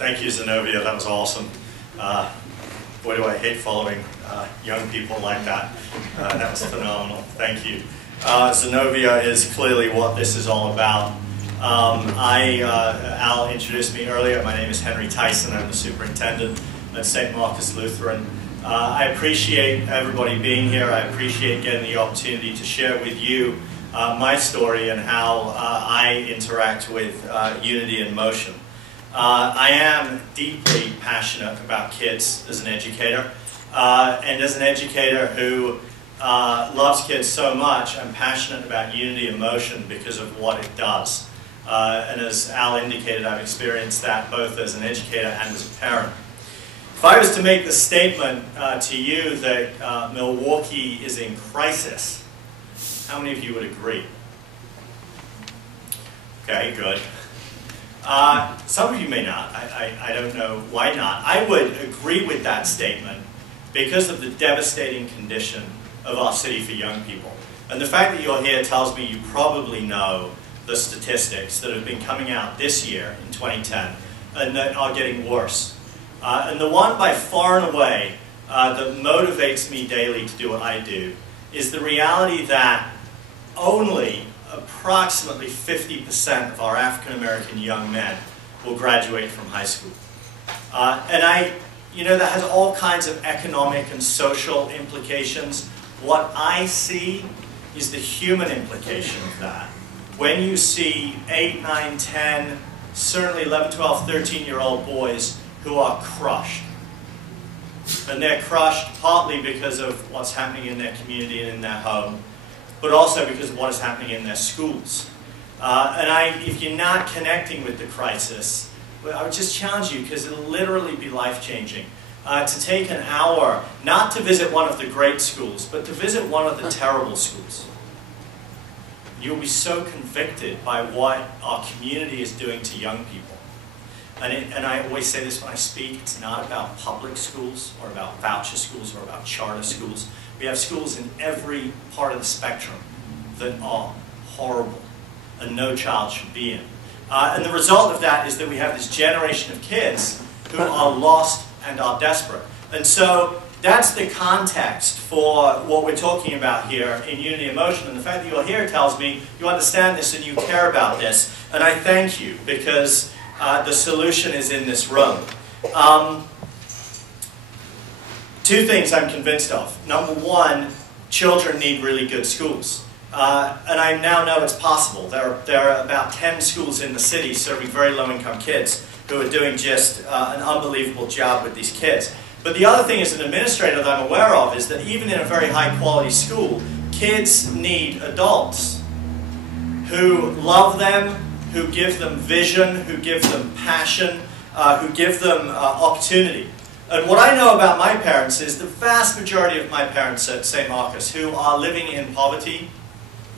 Thank you, Zenobia. That was awesome. Boy, do I hate following young people like that. That was phenomenal. Thank you. Zenobia is clearly what this is all about. Al introduced me earlier. My name is Henry Tyson. I'm the superintendent at St. Marcus Lutheran. I appreciate everybody being here. I appreciate getting the opportunity to share with you my story and how I interact with Unity in Motion. I am deeply passionate about kids as an educator. And as an educator who loves kids so much, I'm passionate about Unity in Motion because of what it does. And as Al indicated, I've experienced that both as an educator and as a parent. If I was to make the statement to you that Milwaukee is in crisis, how many of you would agree? Okay, good. Some of you may not. I don't know why not. I would agree with that statement because of the devastating condition of our city for young people. And the fact that you're here tells me you probably know the statistics that have been coming out this year in 2010 and that are getting worse. And the one by far and away that motivates me daily to do what I do is the reality that only approximately 50% of our African American young men will graduate from high school. You know, that has all kinds of economic and social implications. What I see is the human implication of that. When you see 8, 9, 10, certainly 11, 12, 13-year-old boys who are crushed. And they're crushed partly because of what's happening in their community and in their home, but also because of what is happening in their schools. If you're not connecting with the crisis, I would just challenge you, because it'll literally be life-changing, to take an hour, not to visit one of the great schools, but to visit one of the terrible schools. You'll be so convicted by what our community is doing to young people. And I always say this when I speak, it's not about public schools or about voucher schools or about charter schools. We have schools in every part of the spectrum that are horrible and no child should be in. And the result of that is that we have this generation of kids who are lost and are desperate. And so that's the context for what we're talking about here in Unity in Motion. And the fact that you're here tells me you understand this and you care about this. And I thank you, because the solution is in this room. Two things I'm convinced of. Number one, children need really good schools. And I now know it's possible. There are about 10 schools in the city serving very low-income kids who are doing just an unbelievable job with these kids. But the other thing as an administrator that I'm aware of is that even in a very high-quality school, kids need adults who love them, who give them vision, who give them passion, who give them opportunity. And what I know about my parents is the vast majority of my parents at St. Marcus who are living in poverty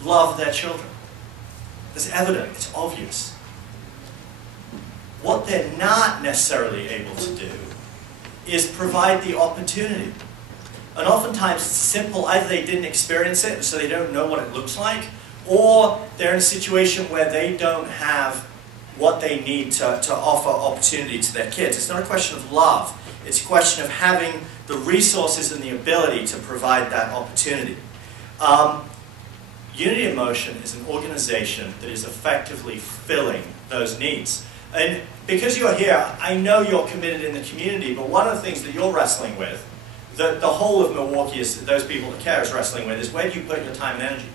love their children. It's evident, it's obvious. What they're not necessarily able to do is provide the opportunity. And oftentimes it's simple, either they didn't experience it, so they don't know what it looks like, or they're in a situation where they don't have what they need to offer opportunity to their kids. It's not a question of love. It's a question of having the resources and the ability to provide that opportunity. Unity in Motion is an organization that is effectively filling those needs. And because you're here, I know you're committed in the community, but one of the things that you're wrestling with, that the whole of Milwaukee, is those people that care, is wrestling with, is where do you put your time and energy?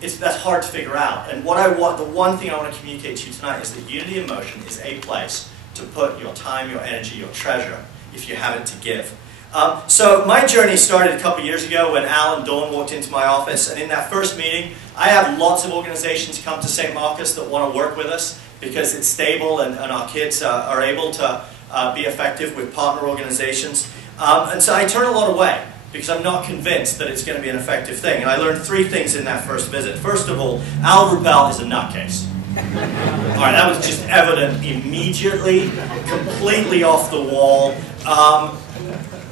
That's hard to figure out. And the one thing I want to communicate to you tonight is that Unity in Motion is a place to put your time, your energy, your treasure, if you have it to give. So my journey started a couple years ago when Al and Dawn walked into my office, and in that first meeting, I have lots of organizations come to St. Marcus that want to work with us because it's stable and our kids are able to be effective with partner organizations. And so I turn a lot away because I'm not convinced that it's going to be an effective thing. And I learned 3 things in that first visit. First of all, Al Rubel is a nutcase. All right, that was just evident immediately, completely off the wall.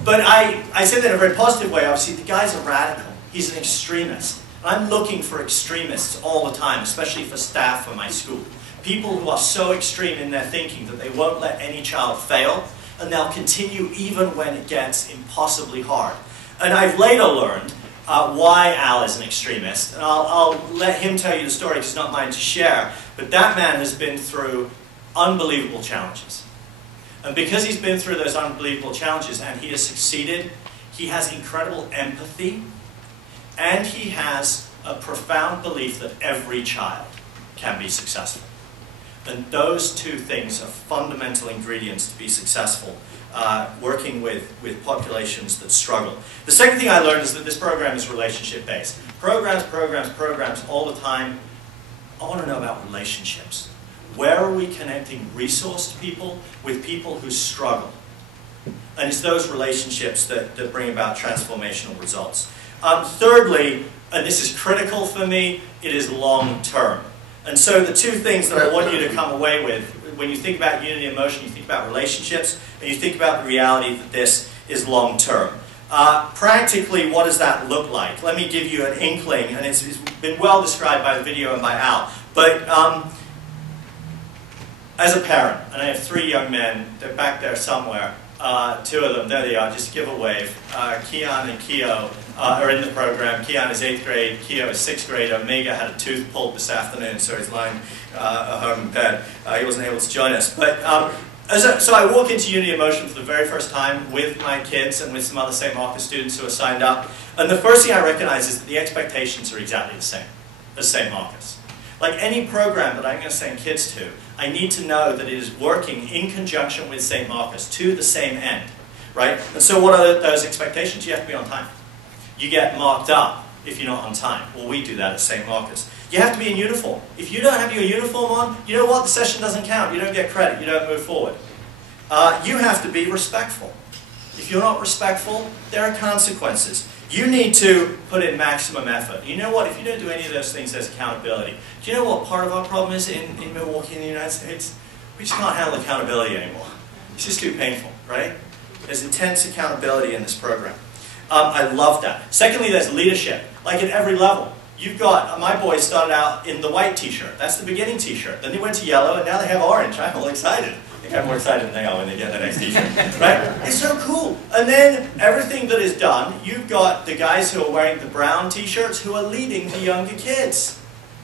But I say that in a very positive way. Obviously, the guy's a radical. He's an extremist. I'm looking for extremists all the time, especially for staff for my school. People who are so extreme in their thinking that they won't let any child fail, and they'll continue even when it gets impossibly hard. And I've later learned why Al is an extremist, and I'll let him tell you the story because it's not mine to share, but that man has been through unbelievable challenges. And because he's been through those unbelievable challenges and he has succeeded, he has incredible empathy, and he has a profound belief that every child can be successful. And those two things are fundamental ingredients to be successful, working with populations that struggle. The second thing I learned is that this program is relationship-based. Programs all the time. I want to know about relationships. Where are we connecting resourced people with people who struggle? And it's those relationships that bring about transformational results. Thirdly, and this is critical for me, it is long-term. And so the two things that I want you to come away with, when you think about unity and motion, you think about relationships, and you think about the reality that this is long-term. Practically, what does that look like? Let me give you an inkling, and it's been well described by the video and by Al. But as a parent, and I have 3 young men, they're back there somewhere, 2 of them, there they are, just give a wave. Keon and Keo are in the program. Keon is 8th grade, Keo is 6th grade. Omega had a tooth pulled this afternoon, so he's lying at home in bed. He wasn't able to join us. But so I walk into Unity in Motion for the very first time with my kids and with some other St. Marcus students who are signed up. And the first thing I recognize is that the expectations are exactly the same as St. Marcus. Like any program that I'm going to send kids to, I need to know that it is working in conjunction with St. Marcus to the same end, right? And so what are those expectations? You have to be on time. You get marked up if you're not on time. Well, we do that at St. Marcus. You have to be in uniform. If you don't have your uniform on, you know what? The session doesn't count. You don't get credit. You don't move forward. You have to be respectful. If you're not respectful, there are consequences. You need to put in maximum effort. You know what? If you don't do any of those things, there's accountability. Do you know what part of our problem is in Milwaukee in the United States? We just can't handle accountability anymore. It's just too painful, right? There's intense accountability in this program. I love that. Secondly, there's leadership, like at every level. You've got, my boys started out in the white t-shirt. That's the beginning t-shirt. Then they went to yellow, and now they have orange. I'm all excited. I think I'm more excited than they are when they get the next t-shirt, right? It's so cool. And then everything that is done, you've got the guys who are wearing the brown t-shirts who are leading the younger kids.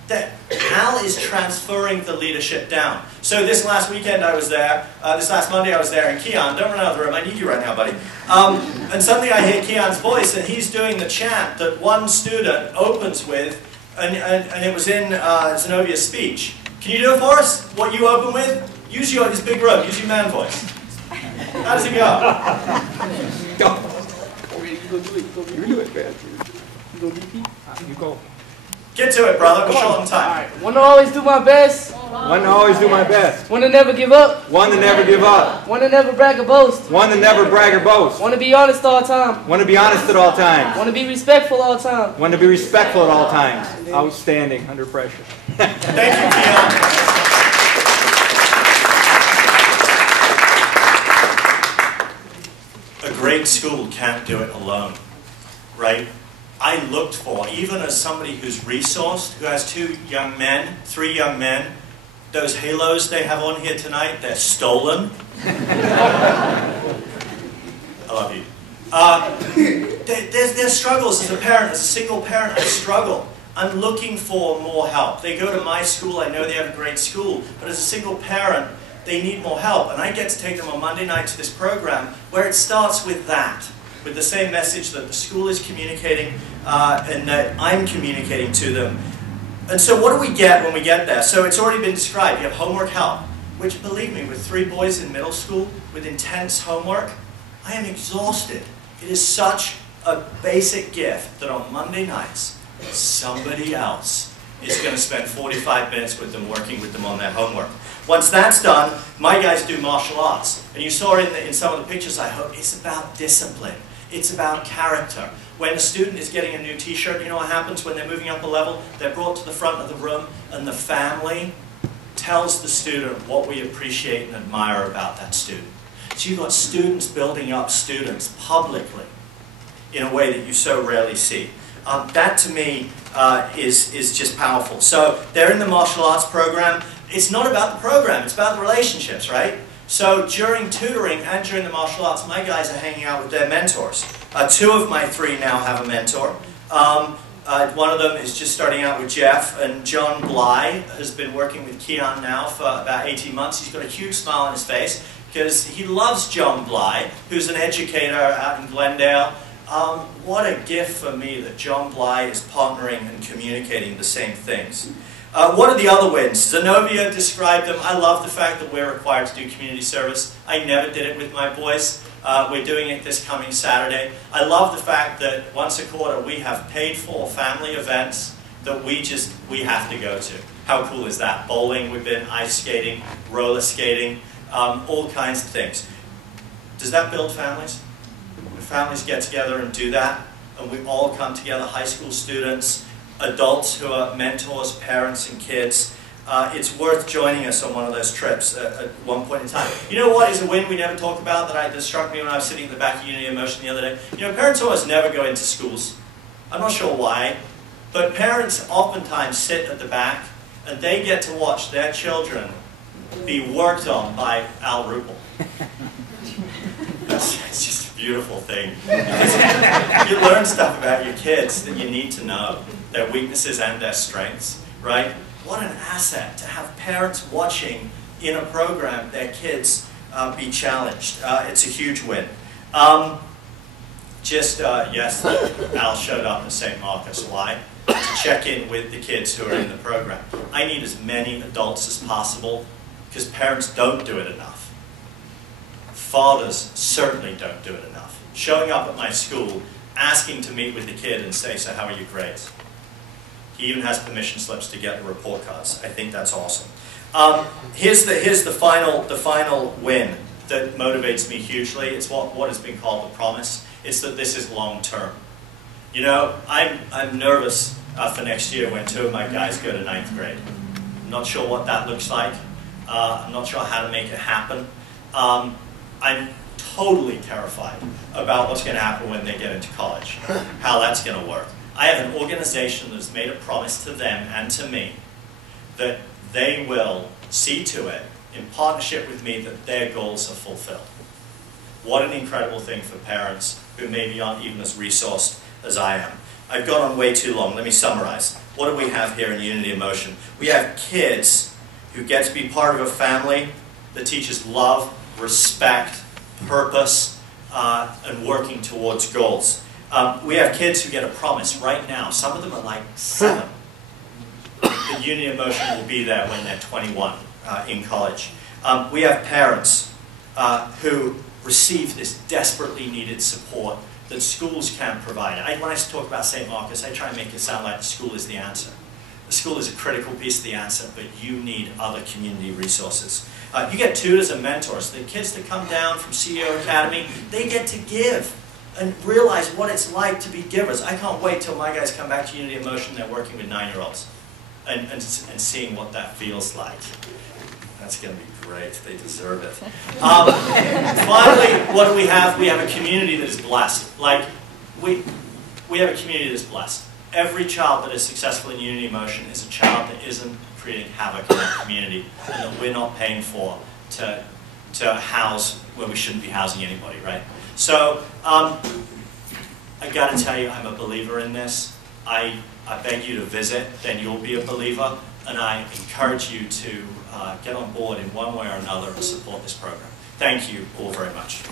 That Al is transferring the leadership down. So this last weekend I was there, this last Monday I was there, and Keon, don't run out of the room, I need you right now, buddy. And suddenly I hear Keon's voice, and he's doing the chant that one student opens with, and it was in Zenobia's speech. Can you do it for us? What you open with? Use this big room, use your man voice. How does it go? You do it, man. You go DP? You go. Get to it, brother. We're short on time. All right. Want to always do my best. Want to always do my best. Want to never give up. Want to never give up. Want to never brag or boast. Want to never brag or boast. Want to be honest all the time. Want to be honest at all times. Want to be respectful all the time. Want to be respectful at all times. Outstanding under pressure. Thank you, Keon. A great school can't do it alone, right? I looked for, even as somebody who's resourced, who has 3 young men, those halos they have on here tonight, they're stolen. I love you. There's struggles as a parent, as a single parent, I struggle. I'm looking for more help. They go to my school, I know they have a great school, but as a single parent, they need more help. And I get to take them on Monday night to this program where it starts with that, with the same message that the school is communicating and that I'm communicating to them. And so what do we get when we get there? So it's already been described. You have homework help, which, believe me, with 3 boys in middle school with intense homework, I am exhausted. It is such a basic gift that on Monday nights, somebody else is going to spend 45 minutes with them, working with them on their homework. Once that's done, my guys do martial arts. And you saw in some of the pictures, I hope, it's about discipline. It's about character. When a student is getting a new t-shirt, you know what happens when they're moving up a level? They're brought to the front of the room, and the family tells the student what we appreciate and admire about that student. So you've got students building up students publicly in a way that you so rarely see. That to me is just powerful. So they're in the martial arts program. it's not about the program, it's about the relationships, right? So during tutoring and during the martial arts, my guys are hanging out with their mentors. 2 of my 3 now have a mentor. One of them is just starting out with Jeff, and John Bly has been working with Keon now for about 18 months. He's got a huge smile on his face because he loves John Bly, who's an educator out in Glendale. What a gift for me that John Bly is partnering and communicating the same things. What are the other wins? Zenobia described them. I love the fact that we're required to do community service. I never did it with my boys. We're doing it this coming Saturday. I love the fact that once a quarter we have paid for family events that we have to go to. How cool is that? Bowling, we've been ice skating, roller skating, all kinds of things. Does that build families? When families get together and do that, and we all come together, high school students, adults who are mentors, parents and kids, it's worth joining us on one of those trips at one point in time. You know what is a win we never talked about that struck me when I was sitting at the back of Unity in Motion the other day? You know, parents almost never go into schools. I'm not sure why, but parents oftentimes sit at the back and they get to watch their children be worked on by Al Rupel. It's just a beautiful thing. You learn stuff about your kids that you need to know, their weaknesses and their strengths, right? What an asset to have parents watching in a program their kids be challenged. It's a huge win. Yes, Al showed up at St. Marcus. Why? To check in with the kids who are in the program. I need as many adults as possible because parents don't do it enough. Fathers certainly don't do it enough. Showing up at my school, asking to meet with the kid and say, so how are your grades? He even has permission slips to get the report cards. I think that's awesome. Here's the final win that motivates me hugely. It's what has been called the promise. It's that this is long term. You know, I'm nervous for next year when 2 of my guys go to 9th grade. I'm not sure what that looks like. I'm not sure how to make it happen. I'm totally terrified about what's going to happen when they get into college, how that's going to work. I have an organization that's made a promise to them and to me that they will see to it, in partnership with me, that their goals are fulfilled. What an incredible thing for parents who maybe aren't even as resourced as I am. I've gone on way too long. Let me summarize. What do we have here in Unity in Motion? We have kids who get to be part of a family that teaches love, respect, purpose, and working towards goals. We have kids who get a promise right now. Some of them are like 7. The Unity in Motion will be there when they're 21 in college. We have parents who receive this desperately needed support that schools can't provide. When I talk about St. Marcus, I try and make it sound like the school is the answer. The school is a critical piece of the answer, but you need other community resources. You get tutors and mentors. The kids that come down from CEO Academy, they get to give and realize what it's like to be givers. I can't wait till my guys come back to Unity in Motion. They're working with 9-year-olds and seeing what that feels like. That's going to be great. They deserve it. Finally, what do we have? We have a community that is blessed. Like, we have a community that is blessed. Every child that is successful in Unity in Motion is a child that isn't creating havoc in our community and that we're not paying for to house where we shouldn't be housing anybody, right? So, I got to tell you, I'm a believer in this. I beg you to visit, then you'll be a believer, and I encourage you to get on board in one way or another and support this program. Thank you all very much.